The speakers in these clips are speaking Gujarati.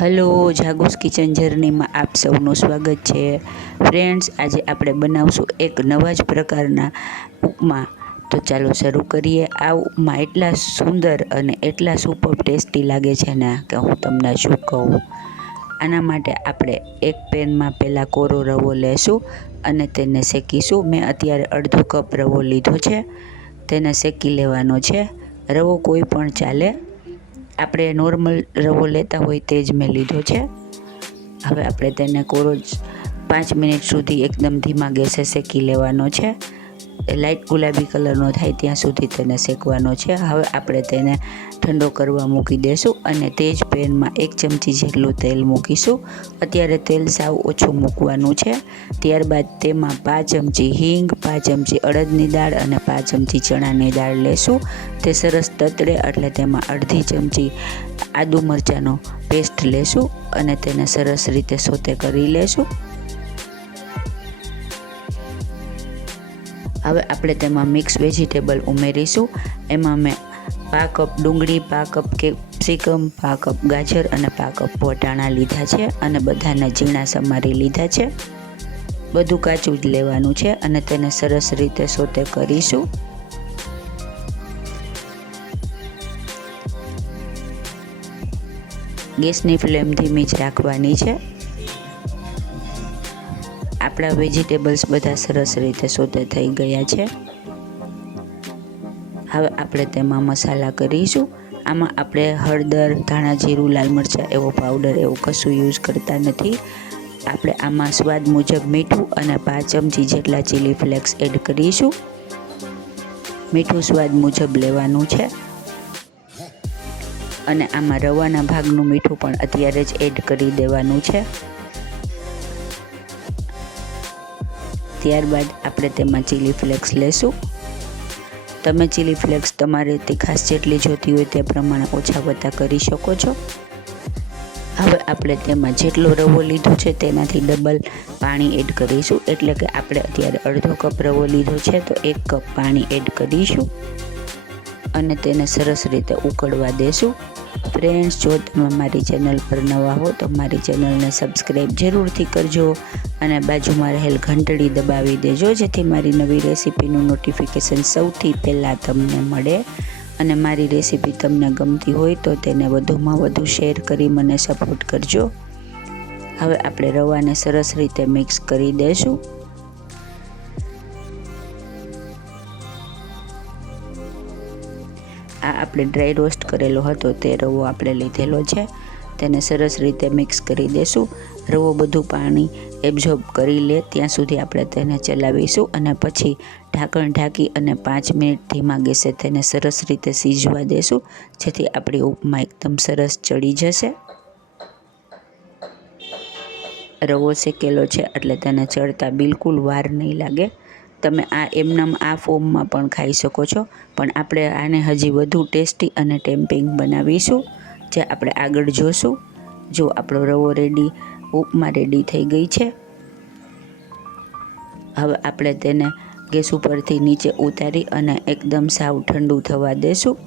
હલો જાગુસ કિચન જર્નીમાં આપ સૌનું સ્વાગત છે. ફ્રેન્ડ્સ આજે આપણે બનાવશું એક નવા જ પ્રકારના ઉપમા. તો ચાલો શરૂ કરીએ. આ ઉપમા એટલા સુંદર અને એટલા સુપર ટેસ્ટી લાગે છે ને કે હું તમને શું કહું? આના માટે આપણે એક પેનમાં પહેલાં કોરો રવો લેશું અને તેને શેકીશું. મેં અત્યારે અડધો કપ રવો લીધો છે. તેને શેકી લેવાનો છે. રવો કોઈ પણ ચાલે. આપણે નોર્મલ રવો લેતા હોય તે જ મેં લીધો છે. હવે આપણે તેને કોરો પાંચ મિનિટ સુધી એકદમ ધીમા ગેસે શેકી લેવાનો છે. લાઇટ ગુલાબી કલરનો થાય ત્યાં સુધી તેને શેકવાનો છે. હવે આપણે તેને ઠંડો કરવા મૂકી દઈશું અને તે જ પેનમાં એક ચમચી જેટલું તેલ મૂકીશું. અત્યારે તેલ સાવ ઓછું મૂકવાનું છે. ત્યારબાદ તેમાં પાંચ ચમચી હિંગ, પાંચ ચમચી અડદની દાળ અને પાંચ ચમચી ચણાની દાળ લેશું. તે સરસ તતરે એટલે તેમાં અડધી ચમચી આદુ મરચાંનો પેસ્ટ લેશું અને તેને સરસ રીતે સોતે કરી લેશું. હવે આપણે તેમાં મિક્સ વેજીટેબલ ઉમેરીશું. એમાં મેં પા કપ ડુંગળી પા કપ કેપ્સિકમ પા કપ ગાજર અને પા કપ વટાણા લીધા છે અને બધાને ઝીણા સમારી લીધા છે. બધું કાચું જ લેવાનું છે અને તેને સરસ રીતે સોતે કરીશું. ગેસની ફ્લેમ ધીમી જ રાખવાની છે. આપણા વેજીટેબલ્સ બધા સરસ રીતે સોતે થઈ ગયા છે. હવે આપણે તેમાં મસાલા કરીશું. આમાં આપણે હળદર, ધાણા જીરું, લાલ મરચાં એવો પાવડર એવું કશું યુઝ કરતા નથી. આપણે આમાં સ્વાદ મુજબ મીઠું અને પાંચ ચમચી જેટલા ચીલી ફ્લેક્સ એડ કરીશું. મીઠું સ્વાદ મુજબ લેવાનું છે. અને આમાં રવાના ભાગનું મીઠું પણ અત્યારે જ એડ કરી દેવાનું છે. ત્યારબાદ આપણે તેમાં ચીલી ફ્લેક્સ લેશું. તમે ચીલી ફ્લેક્સ તમારે તીખાશ જેટલી જોતી હોય તે પ્રમાણે ઓછા વધતા કરી શકો છો. હવે આપણે તેમાં જેટલો રવો લીધો છે તેનાથી ડબલ પાણી એડ કરીશું. એટલે કે આપણે અત્યારે અડધો કપ રવો લીધો છે તો એક કપ પાણી એડ કરીશું. અને તેને સરસ રીતે ઉકળવા દેશું. ફ્રેન્ડ્સ જો તમે મારી ચેનલ પર નવા હો તો મારી ચેનલને સબસ્ક્રાઈબ જરૂરથી કરજો અને બાજુમાં રહેલ ઘંટડી દબાવી દેજો, જેથી મારી નવી રેસીપીનું નોટિફિકેશન સૌથી પહેલાં તમને મળે. અને મારી રેસીપી તમને ગમતી હોય તો તેને વધુમાં વધુ શેર કરી મને સપોર્ટ કરજો. હવે આપણે રવાને સરસ રીતે મિક્સ કરી દઈશું આપણે ડ્રાય રોસ્ટ કરેલો હતો તે રવો આપણે લીધેલો છે. તેને સરસ રીતે મિક્સ કરી દેશું. રવો બધું પાણી એબ્ઝોર્બ કરી લે, ત્યાં સુધી આપણે તેને ચલાવીશું અને પછી ઢાંકણ ઢાંકી અને પાંચ મિનિટ ધીમા ગેસે તેને સરસ રીતે સીજવા દેશું, જેથી આપણી ઉપમા એકદમ સરસ ચડી જશે. રવો શેકેલો છે એટલે તેને ચડતા બિલકુલ વાર નહીં લાગે. તમે આ એમનામ આ ફોર્મમાં પણ ખાઈ શકો છો. પણ આપણે આને હજી વધુ ટેસ્ટી અને ટેમ્પિંગ બનાવીશું. જે આપણે આગળ જોશું. જો આપણો રવો રેડી ઉપમા રેડી થઈ ગઈ છે. હવે આપણે તેને ગેસ ઉપરથી નીચે ઉતારી અને એકદમ સાવ ઠંડુ થવા દેશું.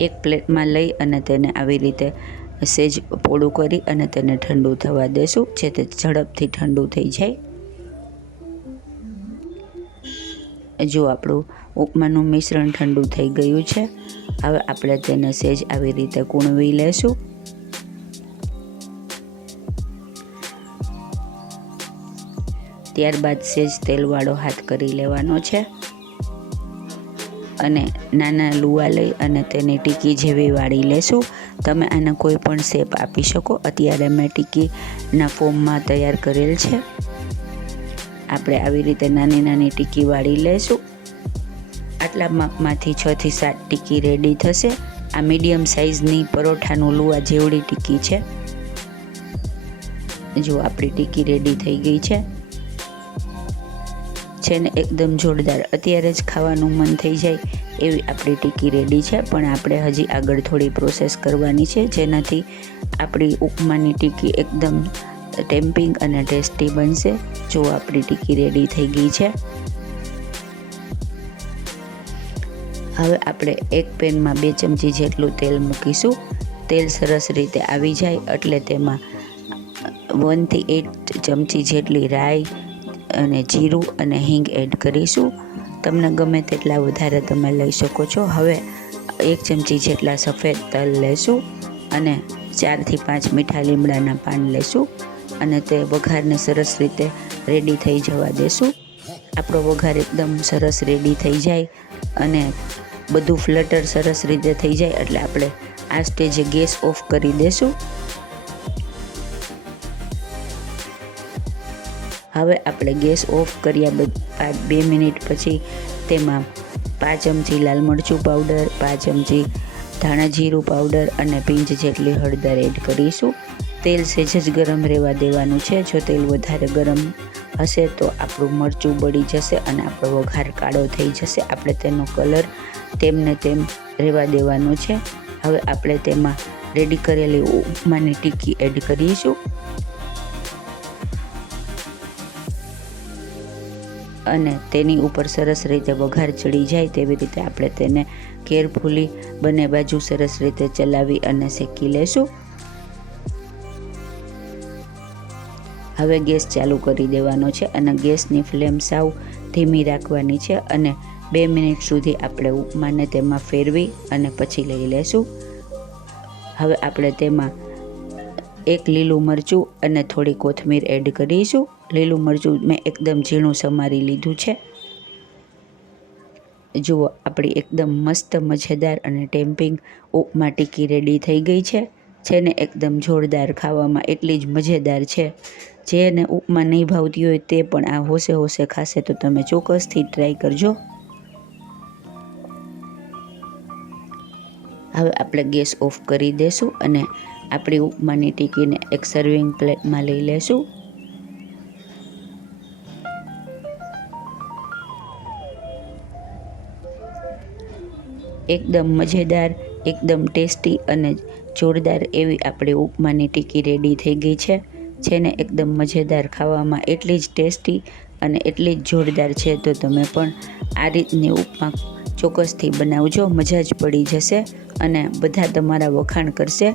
એક પ્લેટમાં લઈ અને તેને આવી રીતે સેજ પોળું કરી અને તેને ઠંડુ થવા દેશું. જે તે ઝડપથી ઠંડુ થઈ જાય. જો આપણું ઉપમાનું મિશ્રણ ઠંડુ થઈ ગયું છે, હવે આપણે તેને સેજ આવી રીતે કૂણવી લેશું. ત્યારબાદ સેજ તેલવાળો હાથ કરી લેવાનો છે અને નાના લુવા લઈ અને તેને ટીકી જેવી વાળી લેશું. તમે આને કોઈ પણ શેપ આપી શકો. અત્યારે મેં ટીકીના ફોર્મમાં તૈયાર કરેલ છે. આપણે આવી રીતે નાની નાની ટીકી વાળી લઈશું આટલા માપમાંથી છથી સાત ટીકી રેડી થશે. આ મીડિયમ સાઇઝની પરોઠાનું લુવા જેવડી ટીકી છે. જો આપણી ટીકી રેડી થઈ ગઈ છે. છે ને એકદમ જોરદાર. અત્યારે જ ખાવાનું મન થઈ જાય. એવી આપણી ટીકી રેડી છે, પણ આપણે હજી આગળ થોડી પ્રોસેસ કરવાની છે, જેનાથી આપણી ઉપમાની ટીકી એકદમ ટેમ્પિંગ અને ટેસ્ટી બનશે. જો આપણી ટીકી રેડી થઈ ગઈ છે. હવે આપણે એક પેનમાં બે ચમચી જેટલું તેલ મૂકીશું. તેલ સરસ રીતે આવી જાય, એટલે તેમાં વનથી એટ ચમચી જેટલી રાઈ અને જીરું અને હિંગ એડ કરીશું. તમને ગમે તેટલા વધારે તમે લઈ શકો છો. હવે એક ચમચી જેટલા સફેદ તલ લેશું અને ચારથી પાંચ મીઠા લીમડાના પાન લેશું અને તે વઘારને સરસ રીતે રેડી થઈ જવા દેશું. આપણો વઘાર એકદમ સરસ રેડી થઈ જાય અને બધું ફ્લટર સરસ રીતે થઈ જાય એટલે આપણે આ સ્ટેજે ગેસ ઓફ કરી દેશું. હવે આપણે ગેસ ઓફ કર્યા બે મિનિટ પછી તેમાં પાંચ ચમચી લાલ મરચું પાવડર પાંચ ચમચી ધાણા જીરું પાવડર અને પિંચ જેટલી હળદર એડ કરીશું તેલ સેજ જ ગરમ રહેવા દેવાનું છે જો તેલ વધારે ગરમ હશે તો આપણું મરચું બળી જશે અને આપણો વઘાર કાળો થઈ જશે આપણે તેનો કલર તેમને તેમ રહેવા દેવાનો છે હવે આપણે તેમાં રેડી કરેલી ઉપમાની ટીકી એડ કરીશું અને તેની ઉપર સરસ રીતે વઘાર ચડી જાય તેવી રીતે આપણે તેને કેરફુલી બંને બાજુ સરસ રીતે ચલાવી અને શેકી લેશું. હવે ગેસ ચાલુ કરી દેવાનો છે અને ગેસની ફ્લેમ સાવ ધીમી રાખવાની છે અને બે મિનિટ સુધી આપણે ઉપમાને તેમાં ફેરવી અને પછી લઈ લેશું. હવે આપણે તેમાં એક લીલું મરચું અને થોડી કોથમીર એડ કરીશું. લીલું મરચું મેં એકદમ ઝીણું સમારી લીધું છે. જુઓ, આપણી એકદમ મસ્ત, મજેદાર અને ટેમ્પિંગ ઉપમા ટીકી રેડી થઈ ગઈ છે. છે ને એકદમ જોરદાર ખાવામાં એટલી જ મજેદાર છે. જેને ઉપમા નહીં ભાવતી હોય તે પણ આ હોશે હોશે ખાશે તો તમે ચોક્કસથી ટ્રાય કરજો. હવે આપણે ગેસ ઓફ કરી દેશું અને આપણી ઉપમાની ટીકીને એક સર્વિંગ પ્લેટમાં લઈ લેશું. એકદમ મજેદાર, એકદમ ટેસ્ટી અને જોરદાર એવી આપણી ઉપમાની ટીકી રેડી થઈ ગઈ છે, જેને એકદમ મજેદાર ખાવામાં એટલી જ ટેસ્ટી અને એટલી જ જોરદાર છે. તો તમે પણ આ રીતની ઉપમા ચોક્કસથી બનાવજો, મજા જ પડી જશે અને બધા તમારા વખાણ કરશે.